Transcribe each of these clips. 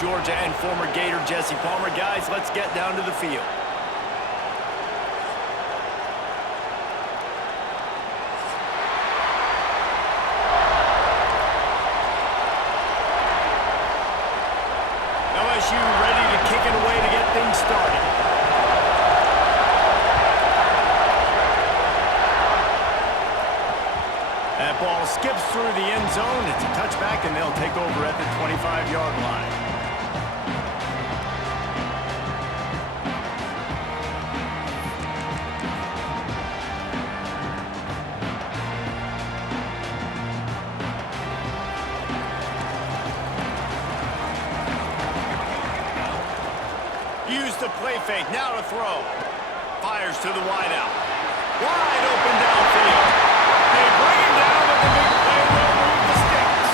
Georgia and former Gator Jesse Palmer. Guys, let's get down to the field. LSU ready to kick it away to get things started. That ball skips through the end zone. It's a touchback, and they'll take over at the 25-yard line. Use the play fake. Now to throw. Fires to the wideout. Wide open downfield. They bring him down with the big play. They'll move the sticks.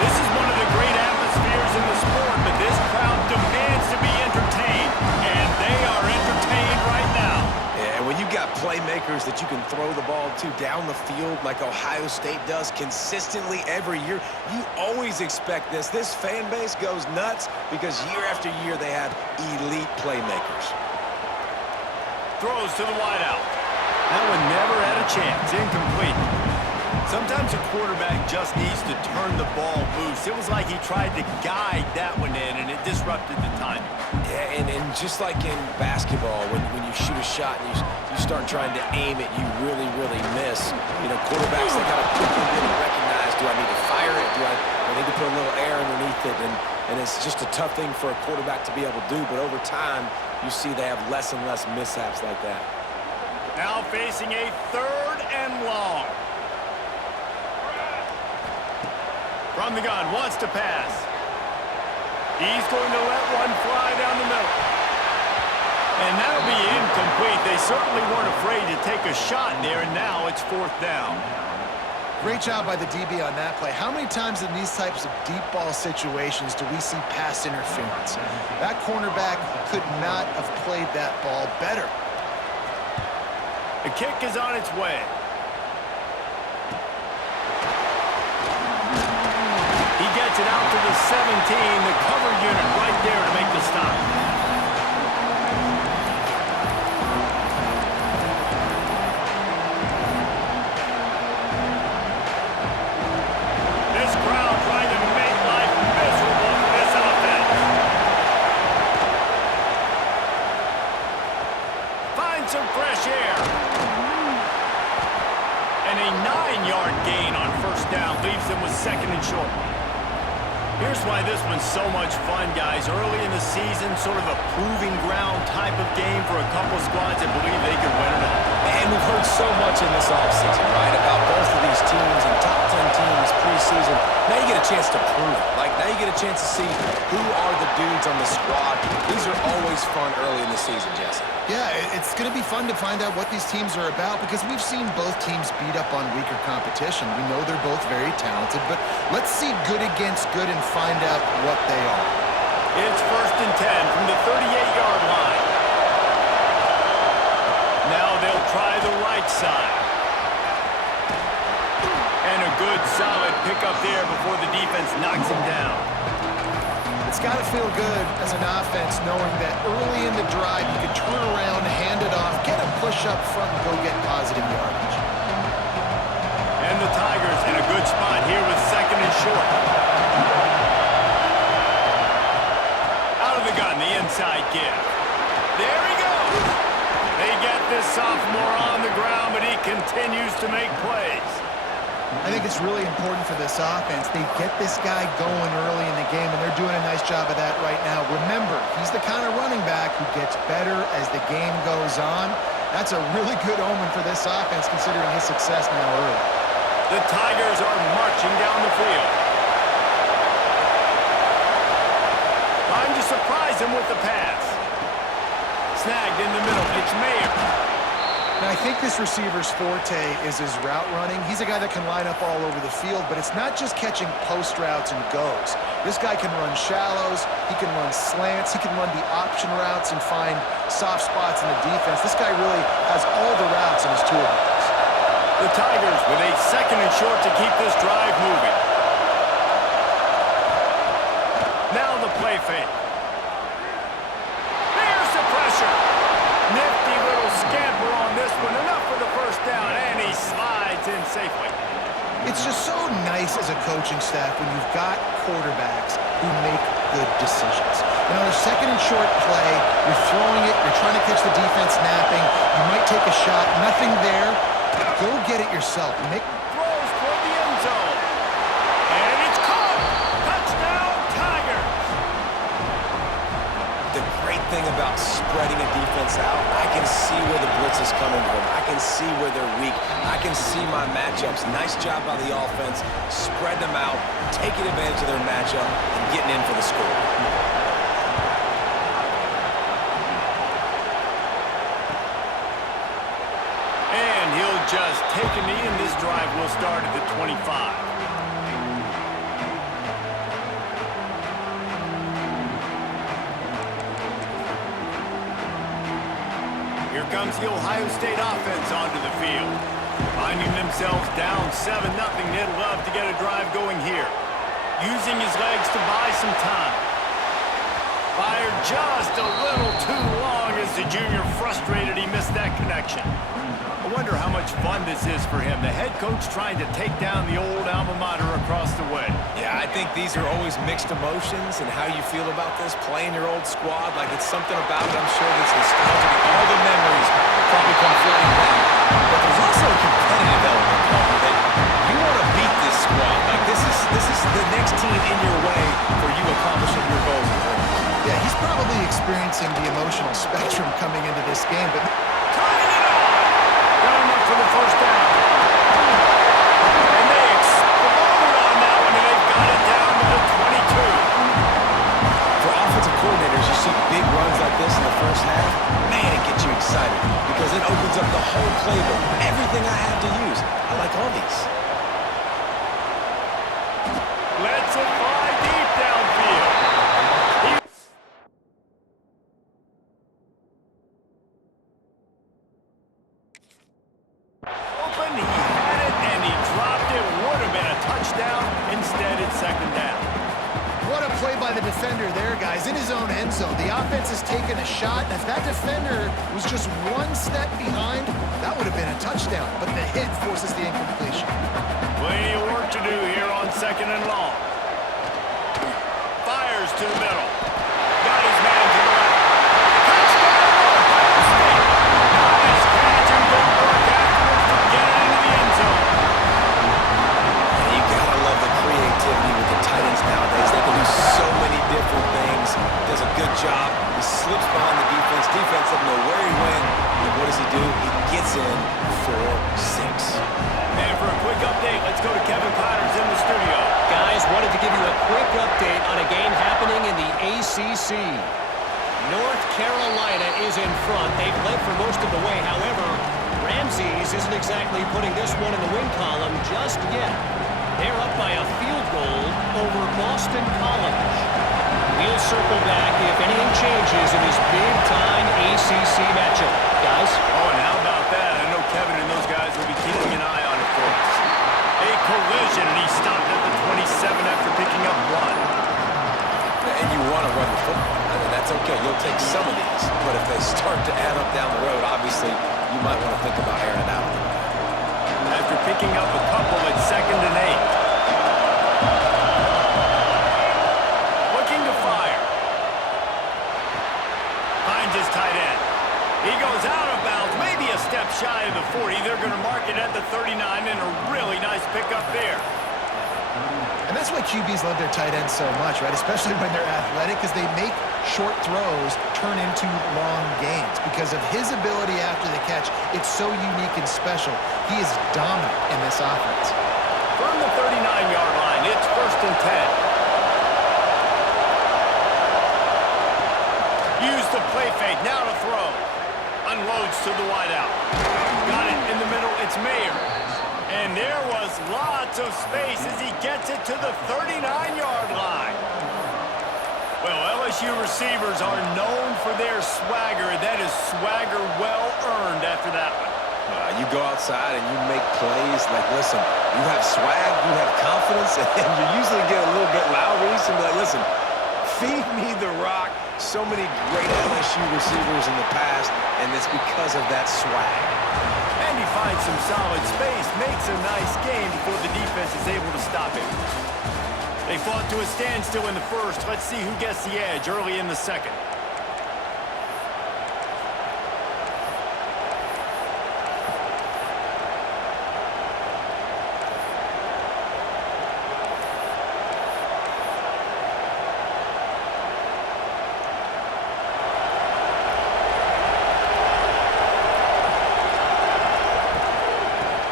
This is one of the great atmospheres in the sport, but this crowd demands to be entertained, and they are entertained right now. Yeah, and when you've got playmakers that you can throw the ball to down the field like Ohio State does consistently every year, you always expect this. This fan base goes nuts because year after year they have elite playmakers. Throws to the wideout. That one never had a chance. Incomplete. Sometimes a quarterback just needs to turn the ball loose. It was like he tried to guide that one in, and it disrupted the timing. Yeah, and just like in basketball, when you shoot a shot and you start trying to aim it, you really, really miss. You know, quarterbacks, they got to quickly get and recognize, do I need to fire it? Do I need to put a little air underneath it? And it's just a tough thing for a quarterback to be able to do, but over time, you see they have less and less mishaps like that. Now facing a 3rd and long. From the gun, wants to pass. He's going to let one fly down the middle. And that'll be incomplete. They certainly weren't afraid to take a shot there, and now it's 4th down. Great job by the DB on that play. How many times in these types of deep ball situations do we see pass interference? That cornerback could not have played that ball better. The kick is on its way. He gets it out to the 17, the cover unit right there to make the stop. This crowd trying to make life miserable for this offense. Find some fresh air. And a 9-yard gain on 1st down leaves them with 2nd and short. Here's why this one's so much fun, guys. Early in the season, sort of a proving ground type of game for a couple of squads that believe they can win it all. And we've heard so much in this offseason, right, about both of these teams and top 10 teams preseason. Now you get a chance to prove it. Like, now you get a chance to see who are the dudes on the squad. These are always fun early in the season, Jesse. Yeah, it's going to be fun to find out what these teams are about because we've seen both teams beat up on weaker competition. We know they're both very talented, but let's see good against good and find out what they are. It's 1st and 10 from the 38-yard line. Now they'll try the right side. And a good, solid pickup there before the defense knocks him down. It's got to feel good as an offense knowing that early in the drive you can turn around, hand it off, get a push up front, and go get positive yardage. And the Tigers in a good spot here with 2nd and short. Out of the gun, the inside give. There he goes. They get this sophomore on the ground, but he continues to make plays. I think it's really important for this offense. They get this guy going early in the game, and they're doing a nice job of that right now. Remember, he's the kind of running back who gets better as the game goes on. That's a really good omen for this offense, considering his success now early. The Tigers are marching down the field. Trying to surprise him with the pass. Snagged in the middle. It's Mayer. Now, I think this receiver's forte is his route running. He's a guy that can line up all over the field, but it's not just catching post routes and goes. This guy can run shallows, he can run slants, he can run the option routes and find soft spots in the defense. This guy really has all the routes in his toolbox. The Tigers with a 2nd and short to keep this drive moving. fake. There's the pressure. Nifty little scamper on this one. Enough for the first down, and he slides in safely. It's just so nice as a coaching staff when you've got quarterbacks who make good decisions. And on a second and short play, you're throwing it, you're trying to catch the defense napping, you might take a shot, nothing there. Go get it yourself. Throws toward the end zone. And it's caught. Touchdown, Tigers. The great thing about spreading a defense out, I can see where the blitz is coming from. I can see where they're weak. I can see my matchups. Nice job by the offense. Spread them out, taking advantage of their matchup, and getting in for the score. And he'll just take a knee, and this drive will start at the 25. Here comes the Ohio State offense onto the field. Finding themselves down 7-0, they'd love to get a drive going here. Using his legs to buy some time. Fired just a little too long as the junior frustrated he missed that connection. I wonder how much fun this is for him. The head coach trying to take down the old alma mater across the way. Yeah, I think these are always mixed emotions and how you feel about this, playing your old squad. Like, it's something about it, I'm sure, that's nostalgic. All the memories probably come flooding back. But there's also a competitive element, Palmer, that you want to beat this squad. Like, this is the next team in your way for you accomplishing your goals and dreams. Yeah, he's probably experiencing the emotional spectrum coming into this game, but Tying it up! Got enough for the first down. And they explode on that one, and they've got it down to the 22. For offensive coordinators, you see big runs like this in the first half, man, it gets you excited because it opens up the whole playbook. Everything I have to use. I like all these. Lets it fly deep downfield. Open, he had it, and he dropped it. Would have been a touchdown. Instead, it's second down. what a play by the defender there, guys, in his own end zone. The offense has taken a shot, and if that defender was just one step behind, that would have been a touchdown, but the hit forces the incompletion. Plenty of work to do here on second and long. Fires to the middle. Got his man to the left. Touchdown, Ohio State. Nice catch and good work afterwards to get it into the end zone. And you gotta love the creativity with the tight ends nowadays. They can do so many different things. Does a good job. He slips behind the defense. Defense doesn't know where he went. And what does he do? He gets in for 6. And for a quick update, let's go to Kevin Connors in the studio. Guys, wanted to give you a quick update on a game happening in the ACC. North Carolina is in front. They've led for most of the way. However, Ramses isn't exactly putting this one in the win column just yet. They're up by a field goal over Boston College. We'll circle back if anything changes in this big-time ACC matchup. Guys? Oh, and how about that? I know Kevin and those guys will be keeping an eye on it for us. A collision, and he stopped at the 27 after picking up 1. And you want to run the football. I mean, that's okay. You'll take some of these. But if they start to add up down the road, obviously, you might want to think about airing it out a little bit. After picking up a couple at 2nd and 8. Looking to fire. Finds his tight end. He goes out of bounds, maybe a step shy of the 40. They're going to mark it at the 39, and a really nice pickup there. And that's why QBs love their tight ends so much, right? Especially when they're athletic, because they make short throws turn into long gains. Because of his ability after the catch, it's so unique and special. He is dominant in this offense. From the 39-yard line, it's 1st and 10. Use the play fake, now to throw. Unloads to the wideout. Got it in the middle, it's Mayer. And there was lots of space as he gets it to the 39-yard line. Well, LSU receivers are known for their swagger. That is swagger well-earned after that one. You go outside and you make plays. Like, listen, you have swag, you have confidence, and you usually get a little bit loud. You're like, listen, feed me so many great LSU receivers in the past, and it's because of that swag. And he finds some solid space, makes a nice game before the defense is able to stop him. They fought to a standstill in the first. Let's see who gets the edge early in the second.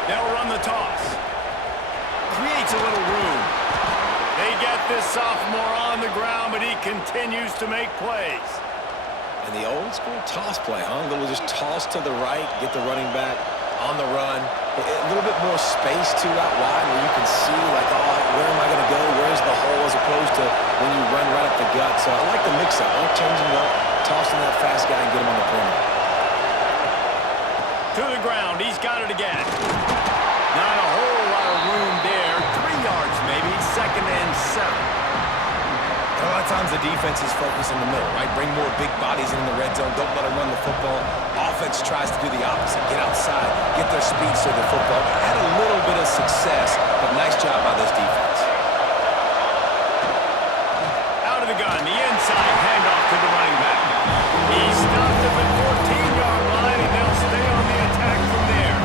They'll run the toss. Creates a little room. They get this sophomore on the ground, but he continues to make plays. And the old school toss play, huh? A little just toss to the right, get the running back on the run. A little bit more space too out wide where you can see like, oh, where am I going to go? Where's the hole as opposed to when you run right up the gut. So I like the mix-up. I'm changing it up, tossing that fast guy and get him on the perimeter. To the ground. He's got it again. Not a whole lot of room there. 3 yards maybe. 2nd and 7. And a lot of times the defense is focused in the middle, right? Bring more big bodies in the red zone. Don't let them run the football. Offense tries to do the opposite. Get outside. Get their speed to the football. Had a little bit of success, but nice job by this defense. Out of the gun. The inside handoff to the running back. He stopped at the 14-yard line, and they'll stay on the attack from there.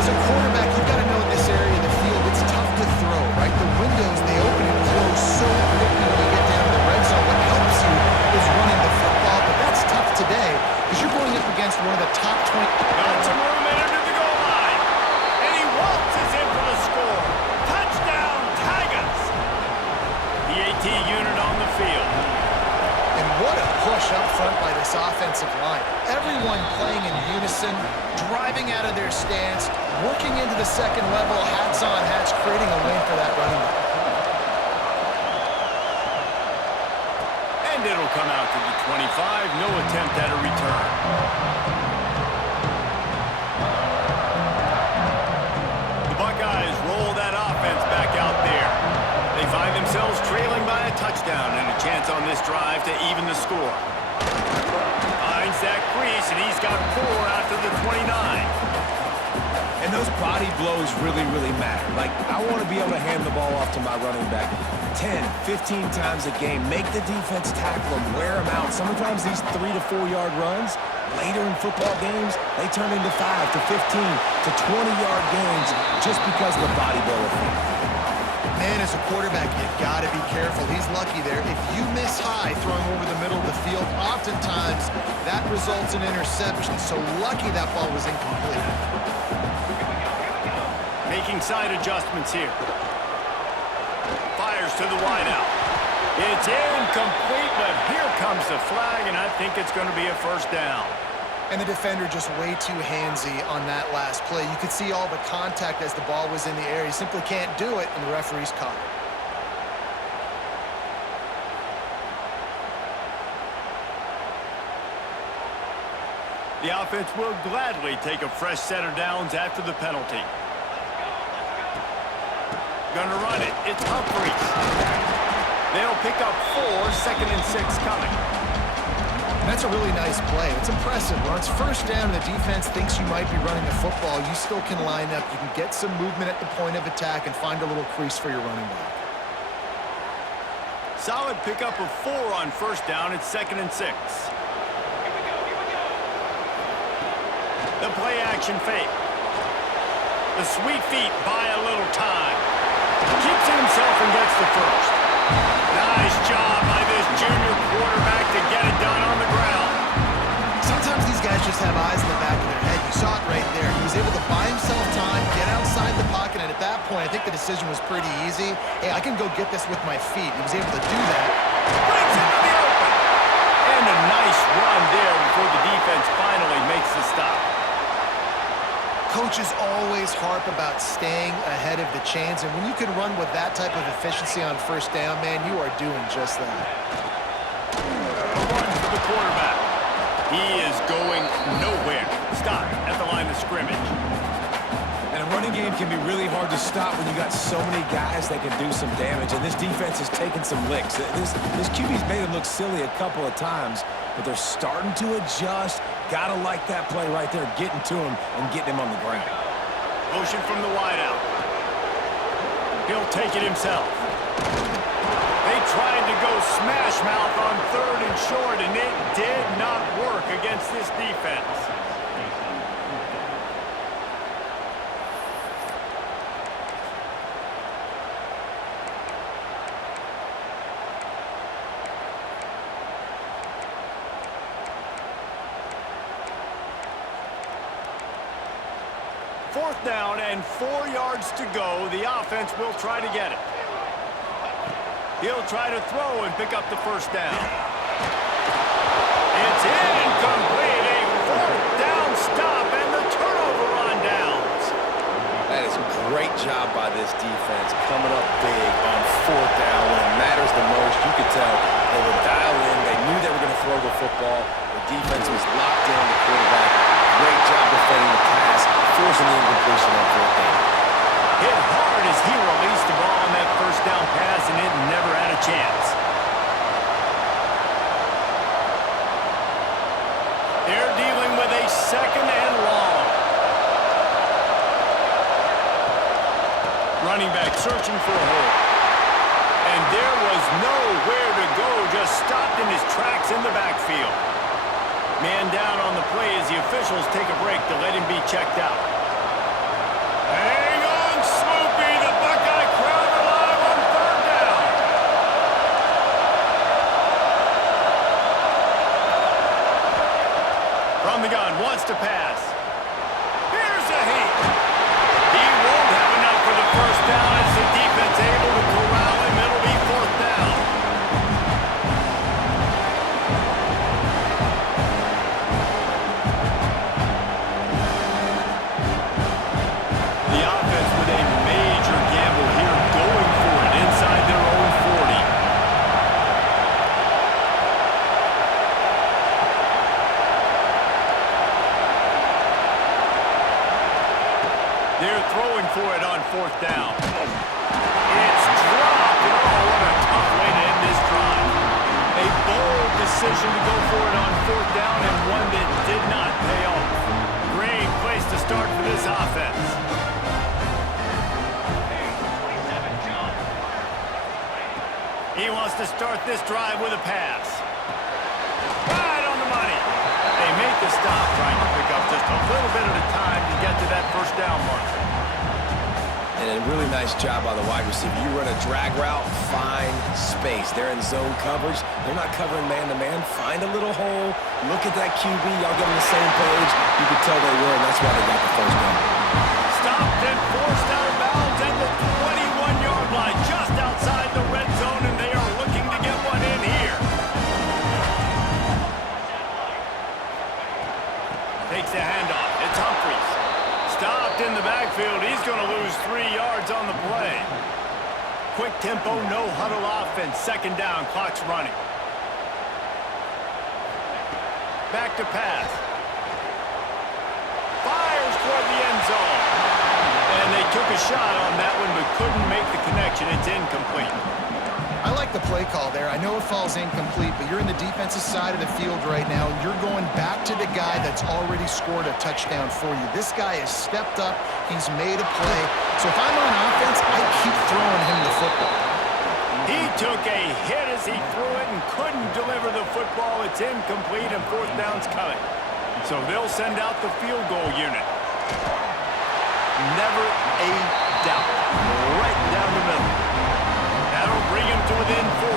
As a quarterback, you've got to know in this area of the field, it's tough to throw, right? The windows, they open and close so quickly when you get down to the red zone. What helps you is running the football, but that's tough today because you're going up against one of the top 20. Got some room in under the goal line. And he waltzes in for the score. Touchdown, Tigers. The AT unit on the field. And what a push up front by this offensive line. Everyone playing in unison, driving out of their stance, working into the second level, hats on hats, creating a lane for that running back. And it'll come out to the 25. No attempt at a return. The Buckeyes roll that offense back out there. They find themselves trailing by a touchdown and a chance on this drive to even the score. Finds that crease, and he's got 4 out to the 29. And those body blows really, really matter. Like, I want to be able to hand the ball off to my running back 10, 15 times a game. Make the defense tackle him, wear him out. Sometimes these 3 to 4 yard runs, later in football games, they turn into 5 to 15 to 20-yard gains just because of the body blow effect. Man, as a quarterback, you got to be careful. He's lucky there. If you miss high throwing over the middle of the field, oftentimes that results in interception. So lucky that ball was incomplete. Making side adjustments here. Fires to the wideout. It's incomplete, but here comes the flag, and I think it's going to be a first down. And the defender just way too handsy on that last play. You could see all the contact as the ball was in the air. He simply can't do it, and the referee's caught it. The offense will gladly take a fresh set of downs after the penalty. Gonna run it. It's Humphries. They'll pick up 4, 2nd and 6 coming. And that's a really nice play. It's impressive. When it's first down and the defense thinks you might be running the football, you still can line up. You can get some movement at the point of attack and find a little crease for your running back. Solid pickup of 4 on first down. It's 2nd and 6. The play action fake. The sweet feet buy a little time. Keeps it himself and gets the first. Nice job by this junior quarterback to get it done on the ground. Sometimes these guys just have eyes in the back of their head. You saw it right there. He was able to buy himself time, get outside the pocket, and at that point, I think the decision was pretty easy. Hey, I can go get this with my feet. He was able to do that. Brings it to the open. And a nice run there before the defense finally makes the stop. Coaches always harp about staying ahead of the chains, and when you can run with that type of efficiency on first down, man, you are doing just that. A run for the quarterback. He is going nowhere. Stop at the line of scrimmage. And running game can be really hard to stop when you got so many guys that can do some damage, and this defense is taking some licks. This QB's made him look silly a couple of times, but they're starting to adjust. Gotta like that play right there, getting to him and getting him on the ground. Motion from the wideout. He'll take it himself. They tried to go smash mouth on 3rd and short, and it did not work against this defense. Fourth down and 4 yards to go. The offense will try to get it. He'll try to throw and pick up the first down. It's incomplete. A 4th down stop and the turnover on downs. That is a great job by this defense, coming up big on 4th down when it matters the most. You could tell they were dialed in. They knew they were going to throw the football. The defense was locked in on the quarterback. Great job defending the pass, forcing the incompletion on 4th down. Hit hard as he released the ball on that first down pass, and it never had a chance. They're dealing with a 2nd and long. Running back searching for a hole. And there was nowhere to go, just stopped in his tracks in the backfield. Man down on the play as the officials take a break to let him be checked out. Hang on, Snoopy, the Buckeye crowd alive on 3rd down. From the gun, wants to pass. Here's a heat. He won't have enough for the first down as the defense able to corral him. It'll be 4th down. The offense with a major gamble here, going for it inside their own 40. They're throwing for it on 4th down. It's dropped. Oh, what a tough way to end this drive. A bold decision to go for it on 4th down, and one that did not pay off. Great place to start for this offense. He wants to start this drive with a pass. Right on the money. They make the stop, trying to pick up just a little bit at a time to get to that first down marker. And a really nice job by the wide receiver. You run a drag route, find space. They're in zone coverage. They're not covering man-to-man. Find a little hole. Look at that QB. Y'all get on the same page. You can tell they were, and that's why they got the first down. Stopped and forced out of bounds at the 21-yard line, just outside the red zone, and they are looking to get one in here. Takes the handoff. It's Humphries. Stopped in the backfield. He's going to lose 3 yards on the play. Quick tempo, no huddle offense. 2nd down, clock's running. Back to pass. Fires toward the end zone. And they took a shot on that one, but couldn't make the connection. It's incomplete. I like the play call there. I know it falls incomplete, but you're in the defensive side of the field right now. You're going back to the guy that's already scored a touchdown for you. This guy has stepped up. He's made a play. So if I'm on offense, I keep throwing him the football. He took a hit as he threw it and couldn't deliver the football. It's incomplete, and 4th down's coming. So they'll send out the field goal unit. Never a doubt. Right down the middle. That'll bring him to within 4.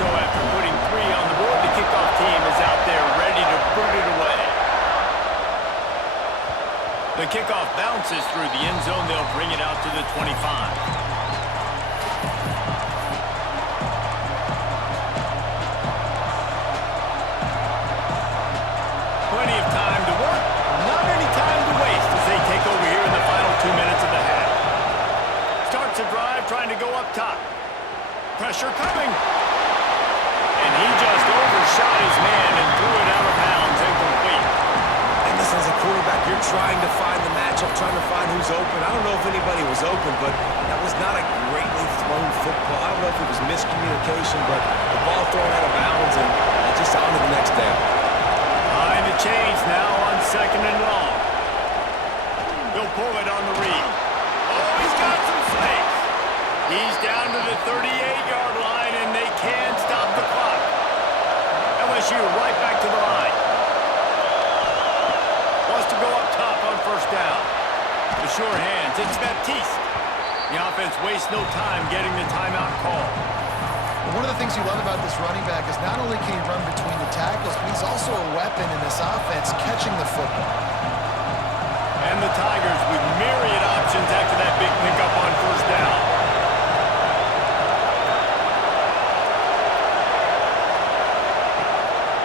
So after putting 3 on the board, the kickoff team is out there ready to put it away. The kickoff bounces through the end zone. They'll bring it out to the 25. Plenty of time to work, not any time to waste as they take over here in the final 2 minutes of the half. Starts a drive trying to go up top. Pressure coming. And he just overshot his man and threw it out of bounds, incomplete. And this is a quarterback You're trying to find the matchup, trying to find who's open. I don't know if anybody was open, but that was not a greatly thrown football. I don't know if it was miscommunication, but the ball thrown out of bounds and just on to the next down. Behind the chains now on 2nd and long. He'll pull it on the read. Oh, he's got some space. He's down to the 38-yard line, and they can stop the clock. LSU right back to the line. Wants to go up top on 1st down. The sure hands, it's Baptiste. The offense wastes no time getting the timeout call. One of the things you love about this running back is not only can he run between the tackles, but he's also a weapon in this offense catching the football. And the Tigers with myriad options after that big pickup on 1st down.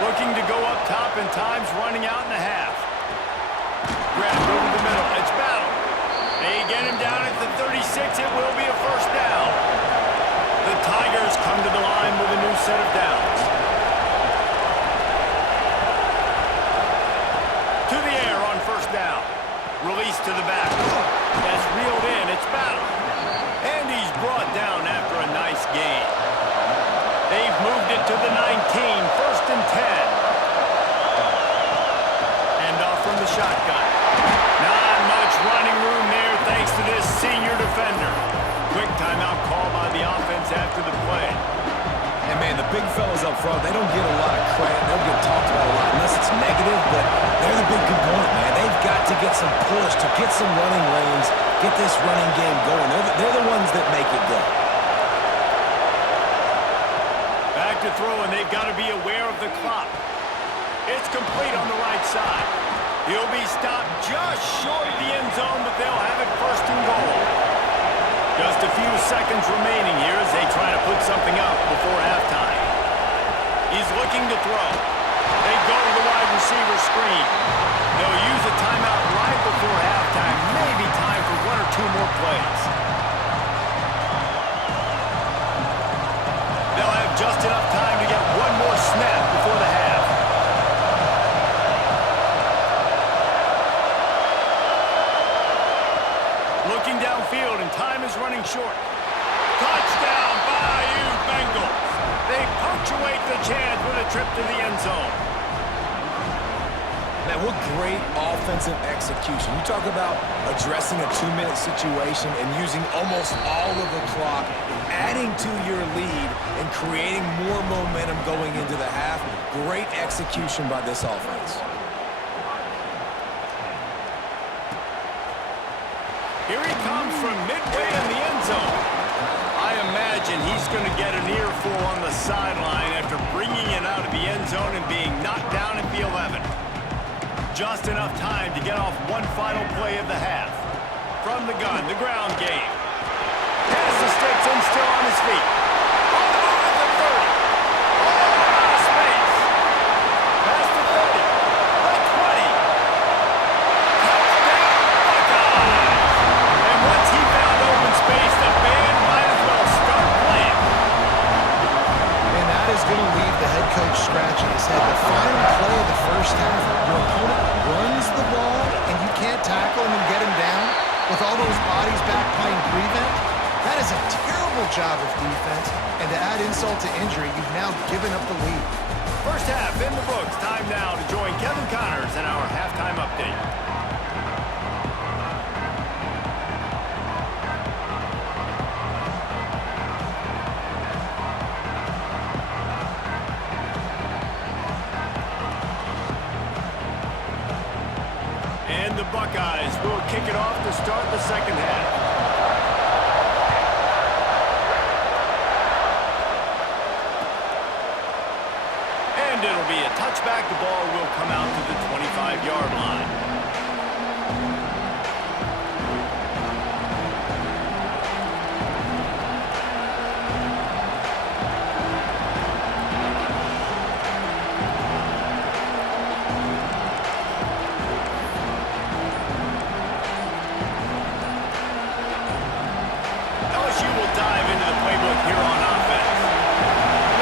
Looking to go up top, and time's running out in the half. Grabbed over the middle. It's battle. They get him down at the 36. It will be a 1st down. The Tigers come to the line with a new set of downs. To the air on 1st down. Release to the back. That's reeled in. It's battle. And he's brought down after a nice gain. They've moved it to the 19. 1st and 10. And off from the shotgun. Not much running room there thanks to this senior defender. Quick timeout call by the offense after the play. And, man, the big fellas up front, they don't get a lot of credit. They don't get talked about a lot unless it's negative, but they're the big component, man. They've got to get some push, to get some running lanes, get this running game going. They're the ones that make it go. Back to throw, and they've got to be aware of the clock. It's complete on the right side. He'll be stopped just short of the end zone, but they'll have it 1st and goal. Just a few seconds remaining here as they try to put something up before halftime. He's looking to throw. They go to the wide receiver screen. They'll use a timeout right before halftime. Maybe time for 1 or 2 more plays. They'll have just enough time to get 1 more snap before the half. Looking downfield, and time is running short. Touchdown, Bayou Bengals. They punctuate the chance with a trip to the end zone. Man, what great offensive execution. You talk about addressing a 2-minute situation and using almost all of the clock, adding to your lead, and creating more momentum going into the half. Great execution by this offense. Here he comes from midway in the end zone. I imagine he's going to get an earful on the sideline after bringing it out of the end zone and being knocked down at the 11. Just enough time to get off one final play of the half. From the gun, the ground game. Pass the sticks and still on his feet. On the move at the 30. All out of space. Past the 30. The 20. Touchdown, Buckeyes. And once he found open space, the band might as well start playing. And that is going to leave the head coach scratching his head. The final play of the 1st half, your opponent runs the ball, and you can't tackle him and get him down with all those bodies back playing prevent. That is a terrible job of defense, and to add insult to injury, you've now given up the lead. 1st half in the books. Time now to join Kevin Connors in our halftime update. And the Buckeyes will kick it off to start the 2nd half. And it'll be a touchback. The ball will come out to the 25-yard line. LSU will dive into the playbook here on offense.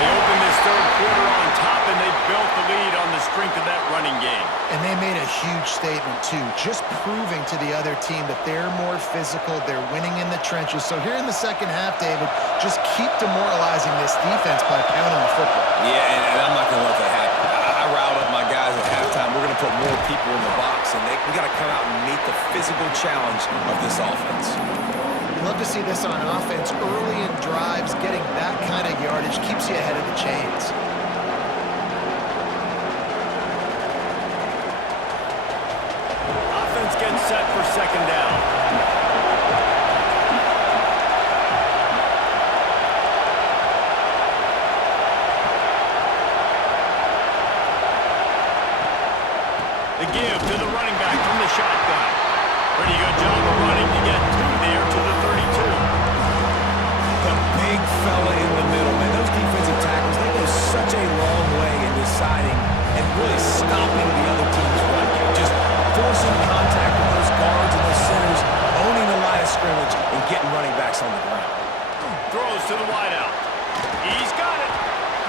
They open this 3rd quarter on top, and they built the lead on the strength of that running game. And they they made a huge statement, too, just proving to the other team that they're more physical, they're winning in the trenches. So here in the second half, David, just keep demoralizing this defense by pounding the football. Yeah, and I'm not going to let that happen. I riled up my guys at halftime. We're going to put more people in the box, and we got to come out and meet the physical challenge of this offense. Love to see this on offense early in drives. Getting that kind of yardage keeps you ahead of the chains. Getting set for second down. The give to the running back from the shotgun. Pretty good job of running to get two there to the 32. The big fella in the middle, man. Those defensive tackles, they go such a long way in deciding and really stopping the other team's run game. Just forcing contact with those guards and those centers, owning the line of scrimmage, and getting running backs on the ground. Throws to the wideout. He's got it.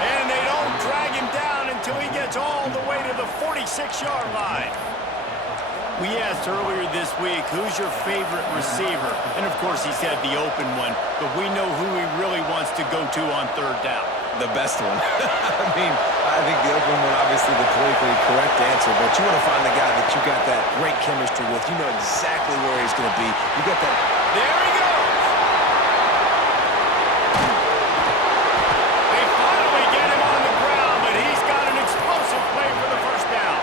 And they don't drag him down until he gets all the way to the 46-yard line. We asked earlier this week, who's your favorite receiver? And, of course, he said the open one, but we know who he really wants to go to on third down. The best one. I mean, I think the open one, obviously the politically correct answer, but you want to find the guy that you got that great chemistry with. You know exactly where he's going to be. You got that. There he goes. They finally get him on the ground, but he's got an explosive play for the first down.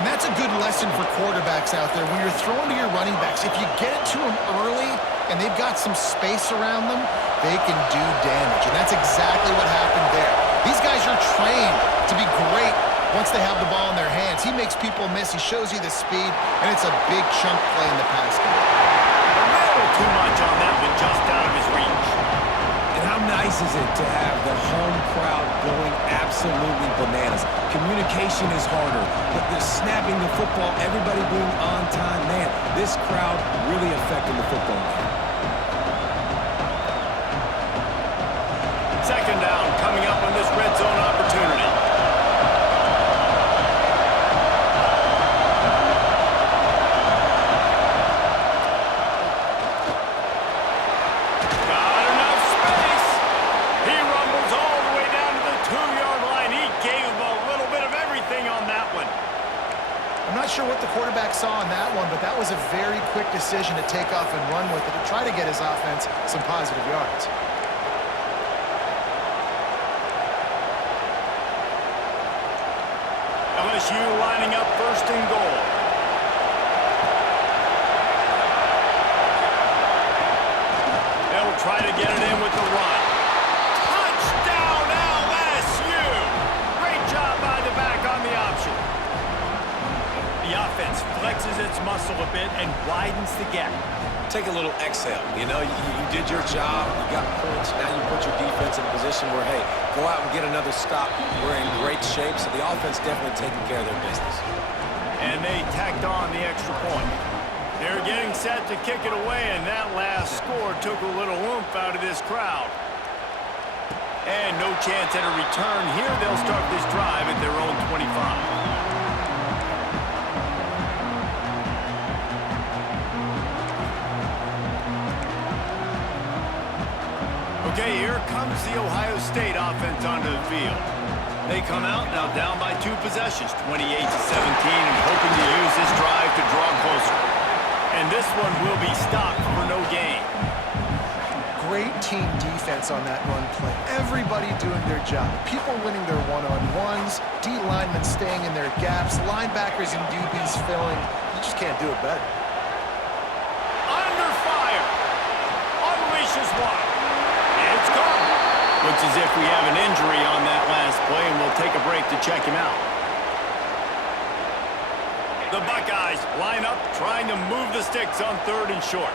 And that's a good lesson for quarterbacks out there. When you're throwing to your running backs, if you get it to them early and they've got some space around them, they can do damage. And that's exactly what happened there. These guys are trained to be great once they have the ball in their hands. He makes people miss. He shows you the speed, and it's a big chunk play in the pass game. A little too much on that one, just out of his reach. And how nice is it to have the home crowd going absolutely bananas? Communication is harder. But they're snapping the football, everybody being on time. Man, this crowd really affecting the football game. Second down coming up on this red zone opportunity. Got enough space. He rumbles all the way down to the 2-yard line. He gave a little bit of everything on that one. I'm not sure what the quarterback saw on that one, but that was a very quick decision to take off and run with it to try to get his offense some positive yards. LSU lining up first and goal. They'll try to get it in with the run. Touchdown, LSU! Great job by the back on the option. The offense flexes its muscle a bit and widens the gap. Take a little exhale. You know, you did your job. You got points. Now you put your defense in a position where, hey, go out and get another stop. We're in great shape, so the offense definitely taking care of their business. And they tacked on the extra point. They're getting set to kick it away, and that last score took a little oomph out of this crowd. And no chance at a return here. They'll start this drive at their own 25. Okay, here comes the Ohio State offense onto the field. They come out now down by 2 possessions, 28-17, and hoping to use this drive to draw closer. And this one will be stopped for no gain. Great team defense on that run play. Everybody doing their job. People winning their one-on-ones, D linemen staying in their gaps, linebackers and DBs filling. You just can't do it better. Under fire. Unleashes one. It's gone. Looks as if we have an injury on that last play, and we'll take a break to check him out. The Buckeyes line up, trying to move the sticks on 3rd and short.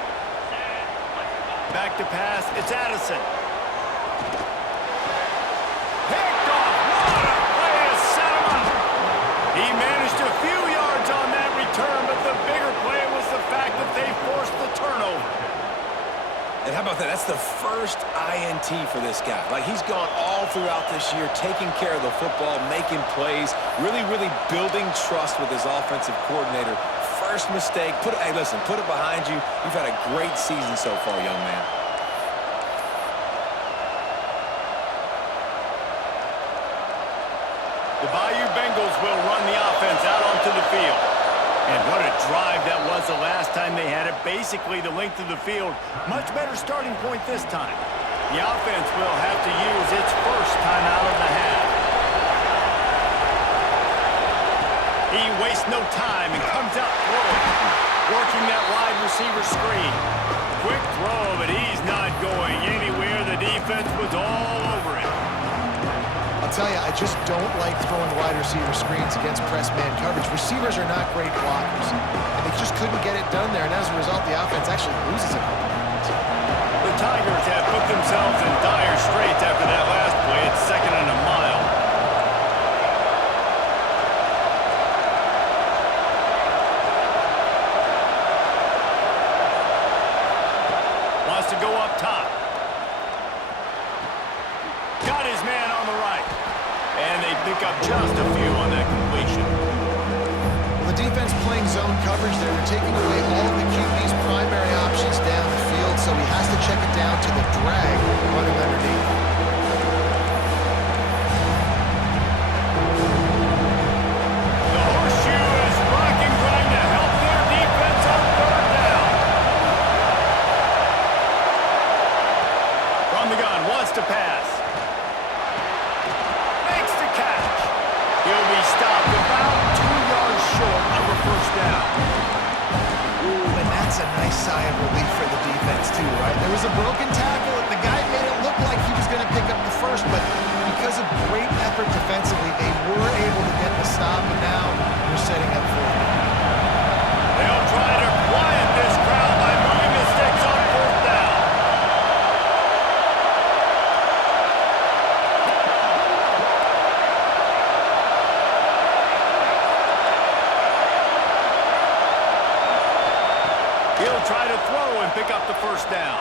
Back to pass, it's Addison. Picked off. What a play to set him up. He managed a few yards on that return, but the bigger play was the fact that they forced the turnover. And how about about that? That's the first INT for this guy. Like, he's gone all throughout this year, taking care of the football, making plays, really building trust with his offensive coordinator. First mistake, hey, listen, put it behind you. You've had a great season so far, young man. The Bayou Bengals will run the offense out onto the field. And what a drive that was the last time they had it. Basically the length of the field. Much better starting point this time. The offense will have to use its first time out of the half. He wastes no time and comes out throwing. Working that wide receiver screen. Quick throw, but he's not going anywhere. The defense was all over it. I'll tell you, I just don't like throwing wide receiver screens against press man coverage. Receivers are not great blockers, and they just couldn't get it done there, and as a result, the offense actually loses a couple points. The Tigers have put themselves in dire straits after that last play. It's 2nd and a mile. Wants to go up top. Got his man on the right. And they pick up just a few on that completion. Well, the defense playing zone coverage there. They're taking away all of the QB's primary options down the field, so he has to check it down to the drag running underneath. The horseshoe is rocking, trying to help their defense on 3rd down. From the gun, wants to pass. He'll be stopped about 2 yards short of a 1st down. Ooh, and that's a nice sigh of relief for the defense too, right? There was a broken tackle, and the guy made it look like he was going to pick up the first, but because of great effort defensively, they were able to get the stop, and now they're setting up for it. They'll try to quiet this crowd by moving the sticks on 4th down. He'll try to throw and pick up the 1st down.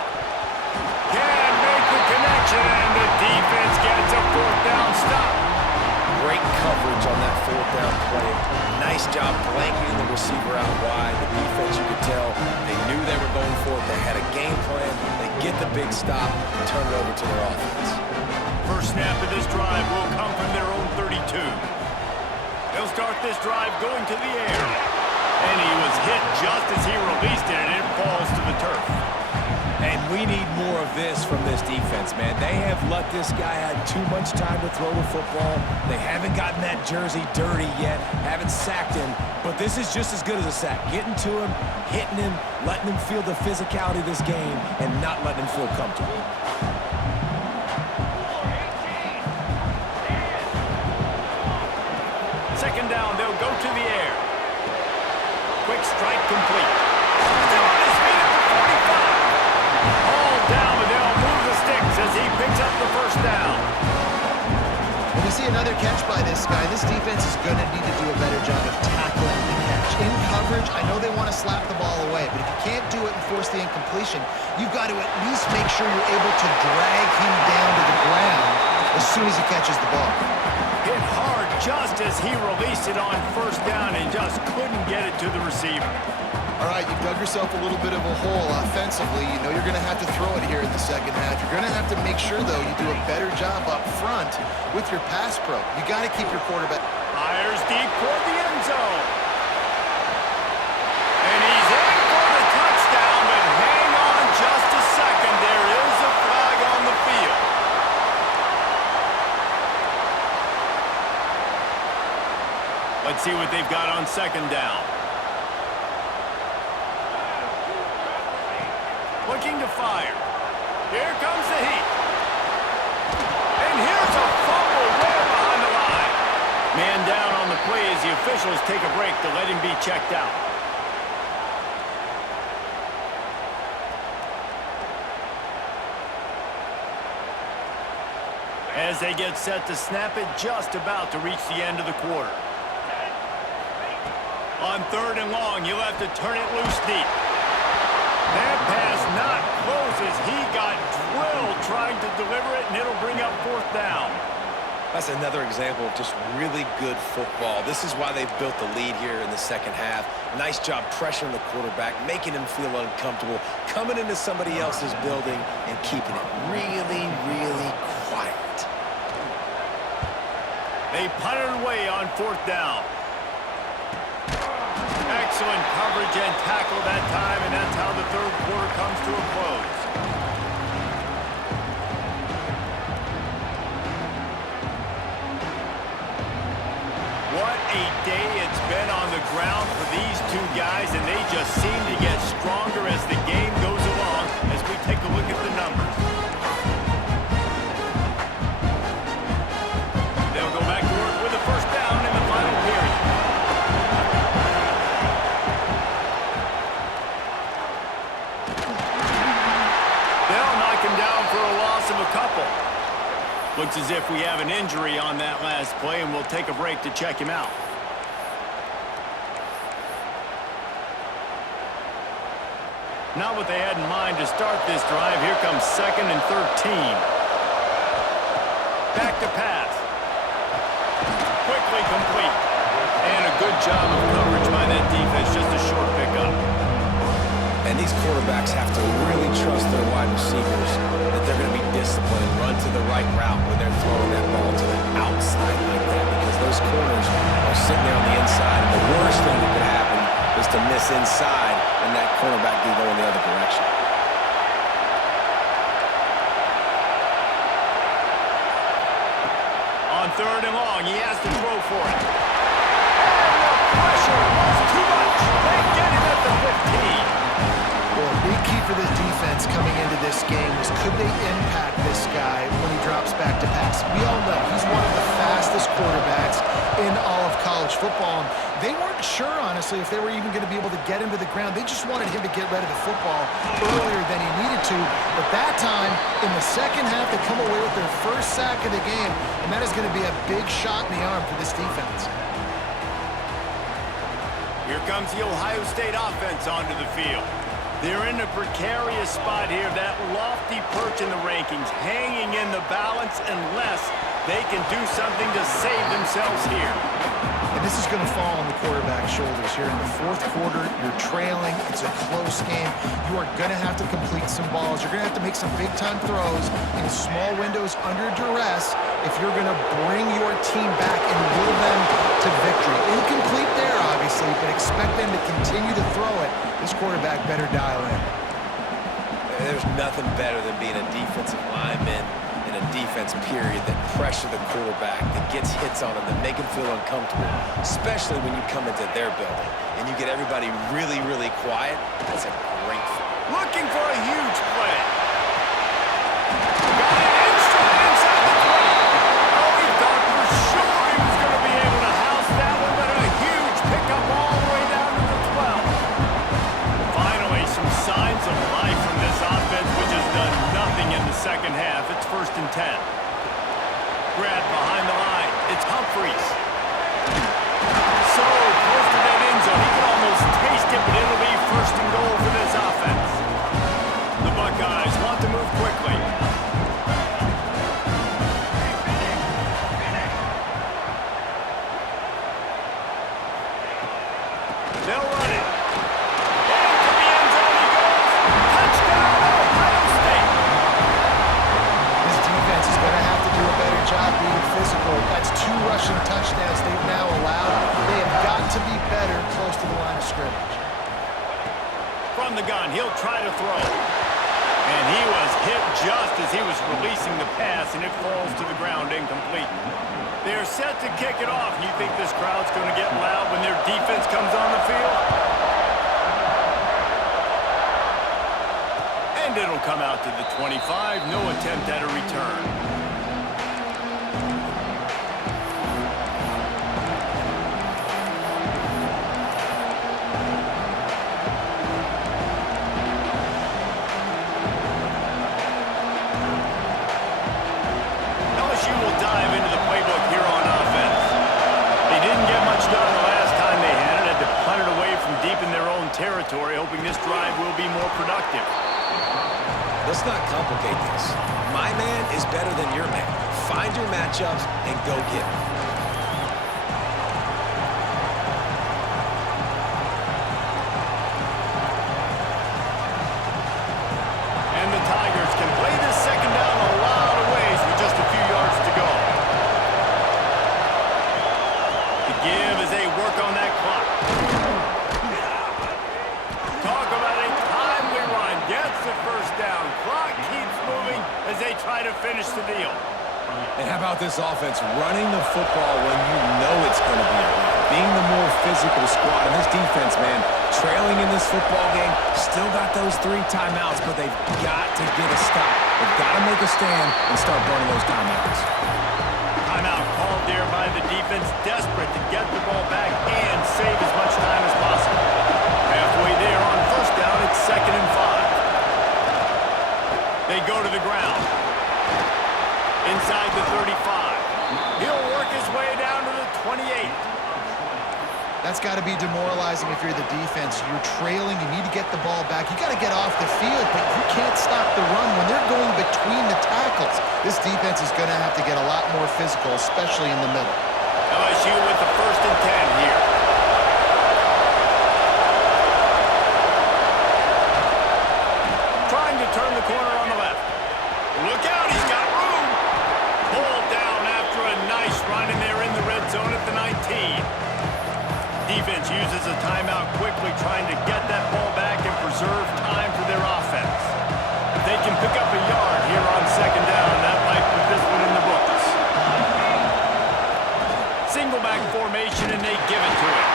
Can make the connection, and the defense gets a 4th down stop. Great coverage on that 4th down play. Nice job blanketing the receiver out wide. The defense, you could tell, they knew they were going for it. They had a game plan. They get the big stop and turn it over to their offense. First snap of this drive will come from their own 32. They'll start this drive going to the air. And he was hit just as he released it, and it falls to the turf. And we need more of this from this defense, man. They have let this guy have too much time to throw the football. They haven't gotten that jersey dirty yet, haven't sacked him. But this is just as good as a sack. Getting to him, hitting him, letting him feel the physicality of this game, and not letting him feel comfortable. Second down, they'll go to the air. Quick strike complete. Still on his feet at the 45. Hauled down, but they'll move the sticks as he picks up the 1st down. When we see another catch by this guy, this defense is going to need to do a better job of tackling the catch. In coverage, I know they want to slap the ball away, but if you can't do it and force the incompletion, you've got to at least make sure you're able to drag him down to the ground as soon as he catches the ball. Hit hard just as he released it on 1st down and just couldn't get it to the receiver. All right, you've dug yourself a little bit of a hole offensively. You know you're going to have to throw it here in the 2nd half. You're going to have to make sure, though, you do a better job up front with your pass pro. You got to keep your quarterback. Fires deep toward the end zone. And he's in for the touchdown, but hang on just a second. There is a flag on the field. Let's see what they've got on 2nd down. Looking to fire. Here comes the heat. And here's a fumble way behind the line. Man down on the play as the officials take a break to let him be checked out. As they get set to snap it, just about to reach the end of the quarter. On 3rd and long, you'll have to turn it loose deep. That pass not close as He got drilled trying to deliver it, and it'll bring up 4th down. That's another example of just really good football. This is why they've built the lead here in the second half. Nice job pressuring the quarterback, making him feel uncomfortable, coming into somebody else's building and keeping it really, really quiet. They punted away on 4th down. Excellent coverage and tackle that time, and that's how the 3rd quarter comes to a close. What a day it's been on the ground for these two guys, and they just seem to get stronger as the game goes along as we take a look at the numbers. They'll go back to work with a 1st down in the final period. They'll knock him down for a loss of a couple. Looks as if we have an injury on that last play, and we'll take a break to check him out. Not what they had in mind to start this drive. Here comes 2nd and 13. Back to pass. Quickly complete. And a good job of coverage by that defense. Just a short pickup. And these quarterbacks have to really trust their wide receivers that they're going to be disciplined and run to the right route when they're throwing that ball to the outside like that, because those corners are sitting there on the inside, and the worst thing that could happen is to miss inside and that cornerback can go in the other direction. On 3rd and long, he has to throw for it. And the pressure was too much. They get him at the 15. Well, a big key for this defense coming into this game was, could they impact this guy when he drops back to pass? We all know he's one of the fastest quarterbacks in all of college football. They weren't sure, honestly, if they were even going to be able to get him to the ground. They just wanted him to get rid of the football earlier than he needed to. But that time, in the second half, they come away with their 1st sack of the game, and that is going to be a big shot in the arm for this defense. Here comes the Ohio State offense onto the field. They're in a precarious spot here, that lofty perch in the rankings, hanging in the balance unless they can do something to save themselves here. And this is going to fall on the quarterback's shoulders here in the 4th quarter. You're trailing. It's a close game. You are going to have to complete some balls. You're going to have to make some big-time throws in small windows under duress if you're going to bring your team back and will them to victory. Incomplete there, obviously, but expect them to continue to throw it. This quarterback better dial in. There's nothing better than being a defensive lineman in a defense period that pressure the quarterback, that gets hits on him, that make him feel uncomfortable, especially when you come into their building and you get everybody really, really quiet. That's a great feeling. Looking for a huge play. Got it inside the 20. Oh, we thought for sure he was going to be able to house that one, but a huge pickup all the way down to the 12. Finally, some signs of life from this offense, which has done nothing in the second half. It's 1st and 10. Grab behind the line. It's Humphries. So close to that end zone. He can almost taste it, but it'll be 1st and goal for this offense. The Buckeyes want to move quickly. They'll run it. Into the end zone he goes. Touchdown, Ohio State. This defense is going to have to do a better job being physical. That's 2 rushing touchdowns they've now allowed. They have got to be better close to the line of scrimmage. From the gun, he'll try to throw. And he was hit just as he was releasing the pass, and it falls to the ground incomplete. They're set to kick it off. You think this crowd's going to get loud when their defense comes on the field? And it'll come out to the 25. No attempt at a return. LSU will dive into the playbook here on offense. They didn't get much done the last time they had to punt it away from deep in their own territory, hoping this drive will be more productive. Let's not complicate this. My man is better than your man. Find your matchups and go get it. And the Tigers can play this second down a lot of ways with just a few yards to go. The give as they work on that clock. Talk about a timely run. Gets the first down. Clock keeps moving as they try to finish the deal. And how about this offense running the football when you know it's going to be a run? Being the more physical squad. And this defense, man, trailing in this football game, still got those 3 timeouts, but they've got to get a stop. They've got to make a stand and start burning those timeouts. Timeout called there by the defense, desperate to get the ball back and save as much time as possible. Halfway there on first down, it's 2nd and 5. They go to the ground. Inside the 35. He'll work his way down to the 28. That's got to be demoralizing if you're the defense. You're trailing. You need to get the ball back. You got to get off the field, but you can't stop the run when they're going between the tackles. This defense is going to have to get a lot more physical, especially in the middle. LSU with the 1st and 10 here. Trying to turn the corner on the left. Look out, he's got room. Pulled down after a nice run, and they're in the red zone at the 19. Defense uses a timeout quickly, trying to get that ball back and preserve time for their offense. If they can pick up a yard here on 2nd down, that might put this one in the books. Single back formation, and they give it to him.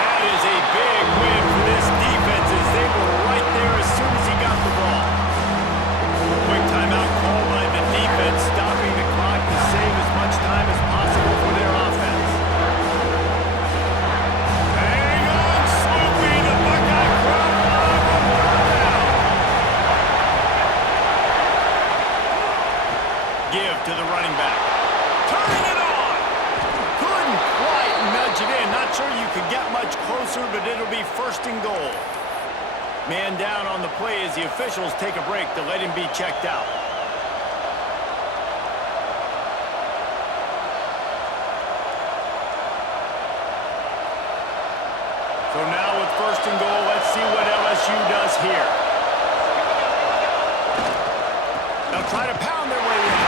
That is a big win for this defense as they were right there as soon as he got the ball. Quick timeout call by the defense, stopping the clock to save as much time as possible for their offense. Hang on, Snoopy, the Buckeye crowd alive on 3rd down. Give to the running back. Turning it on. Couldn't quite nudge it in. Not sure you could get much closer, but it'll be 1st and goal. Man down on the play as the officials take a break to let him be checked out. So now with 1st and goal, let's see what LSU does here. They'll try to pound their way in.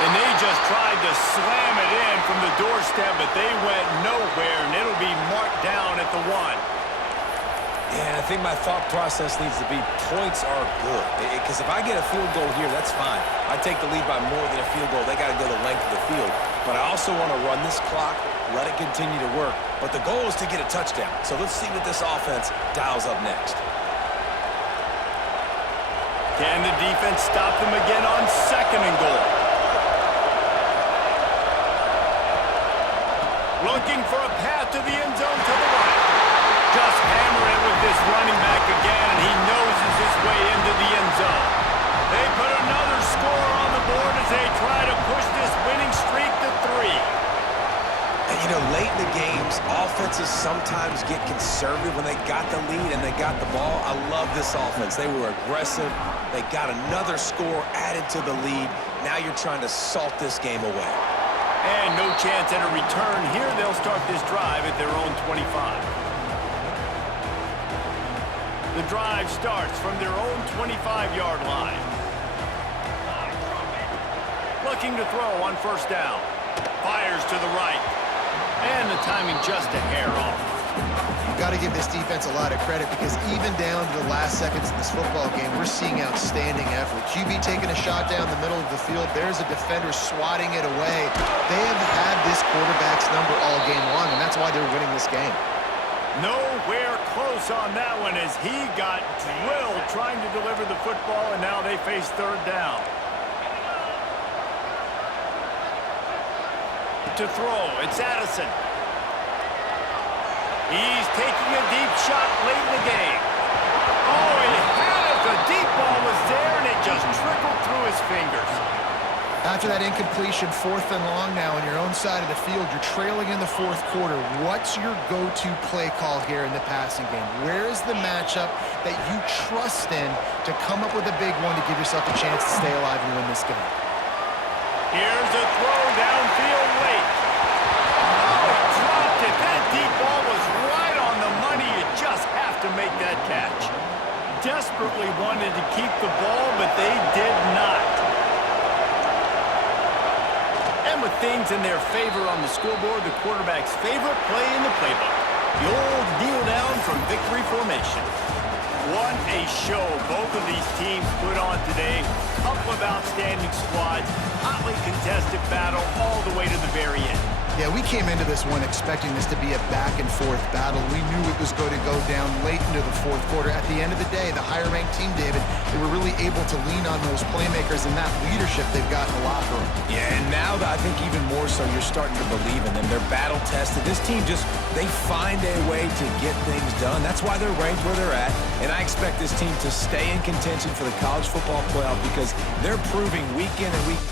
And they just tried to slam it in from the doorstep, but they went nowhere, and it'll be marked down at the 1. Yeah, I think my thought process needs to be points are good. Because if I get a field goal here, that's fine. I take the lead by more than a field goal. They got to go the length of the field. But I also want to run this clock, let it continue to work. But the goal is to get a touchdown. So let's see what this offense dials up next. Can the defense stop them again on 2nd and goal? Looking for a path to the end zone to the right. Just hammer it with this running back again, and he noses his way into the end zone. They put another score on the board as they try to push this winning streak to 3. And, you know, late in the games, offenses sometimes get conservative when they got the lead and they got the ball. I love this offense. They were aggressive. They got another score added to the lead. Now you're trying to salt this game away. And no chance at a return here. They'll start this drive at their own 25. The drive starts from their own 25-yard line. Looking to throw on 1st down. Fires to the right. And the timing just a hair off. You've got to give this defense a lot of credit because even down to the last seconds in this football game, we're seeing outstanding effort. QB taking a shot down the middle of the field. There's a defender swatting it away. They have had this quarterback's number all game long, and that's why they're winning this game. Nowhere close on that one as he got drilled trying to deliver the football, and now they face 3rd down. To throw, it's Addison. He's taking a deep shot late in the game. Oh, he had it. The deep ball was there, and it just trickled through his fingers. After that incompletion, 4th and long now on your own side of the field, you're trailing in the 4th quarter. What's your go-to play call here in the passing game? Where is the matchup that you trust in to come up with a big one to give yourself a chance to stay alive and win this game? Here's a throw downfield late. Oh, he dropped it. That deep ball was right on the money. You just have to make that catch. Desperately wanted to keep the ball, but they did not. And with things in their favor on the scoreboard, the quarterback's favorite play in the playbook, the old kneel down from victory formation. What a show both of these teams put on today. Couple of outstanding squads, hotly contested battle all the way to the very end. Yeah, we came into this one expecting this to be a back-and-forth battle. We knew it was going to go down late into the 4th quarter. At the end of the day, the higher-ranked team, David, they were really able to lean on those playmakers and that leadership they've got in the locker room. Yeah, and now I think even more so, you're starting to believe in them. They're battle-tested. This team they find a way to get things done. That's why they're ranked where they're at, and I expect this team to stay in contention for the college football playoff because they're proving week in and week